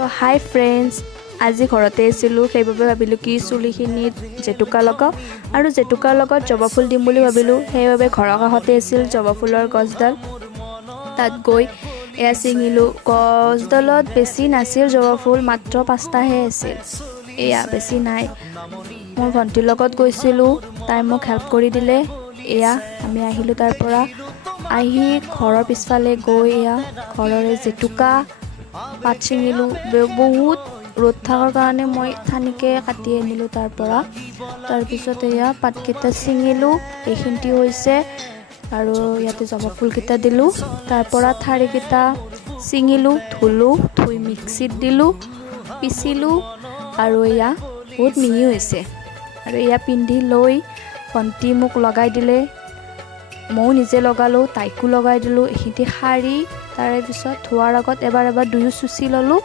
তো হাই ফ্ৰেণ্ডছ, আজি ঘৰতে আছিলোঁ, সেইবাবে ভাবিলোঁ কি চুলিখিনিত জেতুকা লগাওঁ আৰু জেতুকাৰ লগত জবা ফুল দিম বুলি ভাবিলোঁ। সেইবাবে ঘৰৰ কাষতে আছিল জবা ফুলৰ গছডাল, তাত গৈ এয়া ছিঙিলোঁ। গছডালত বেছি নাছিল জবা ফুল, মাত্ৰ 5টাহে আছিল, এয়া বেছি নাই। মোৰ ভণ্টিৰ লগত গৈছিলোঁ, তাই মোক হেল্প কৰি দিলে। এয়া আমি আহিলোঁ তাৰ পৰা, আহি ঘৰৰ পিছফালে গৈ এয়া ঘৰৰে জেতুকা পাত ছিঙিলোঁ। বহুত ৰ'দ থকাৰ কাৰণে মই ঠানিকৈ কাটি আনিলোঁ তাৰ পৰা। তাৰপিছত এয়া পাতকেইটা ছিঙিলোঁ, এইখিনিতে হৈছে আৰু ইয়াতে জবা ফুলকেইটা দিলোঁ। তাৰ পৰা ঠাৰিকেইটা ছিঙিলোঁ, ধুলোঁ, ধুই মিক্সিত দিলোঁ, পিচিলোঁ আৰু এয়া বহুত মিহি হৈছে। আৰু এয়া পিন্ধি লৈ ভণ্টি মোক লগাই দিলে, ময়ো নিজে লগালোঁ, তাইকো লগাই দিলোঁ। এইখিনি সাৰি তাৰে পিছত ধোৱাৰ আগত এবাৰ দুয়ো চুচি ল'লোঁ।